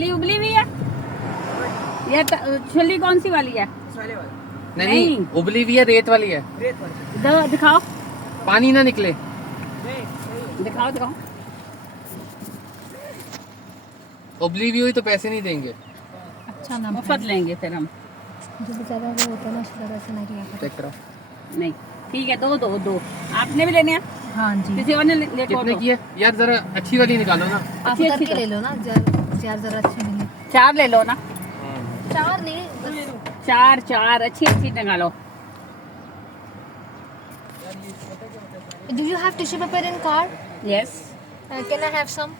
छली उबली हुई है? ये छली कौन सी वाली है? नहीं, उबली हुई है, रेत वाली है। दिखाओ, पानी ना निकले। दिखाओ दिखाओ। उबली हुई हुई तो पैसे नहीं देंगे। अच्छा ना मुफ्त लेंगे फिर हम। जो बेचारा वो होता है ना उसकी तरह से नहीं लिया करो। चेक करो। नहीं ठीक है, दो दो दो। आपने भी लेने हैं? हाँ जी, किसी और ने ले कितने की है यार? जरा अच्छी वाली निकालो ना। आप अच्छी उतर अच्छी के ले लो ना, चार जरा अच्छी मिली। 4 ले लो ना। 4 नहीं, बस 4 अच्छी अच्छी निकालो। Do you have tissue paper in car? Yes, Can I have some?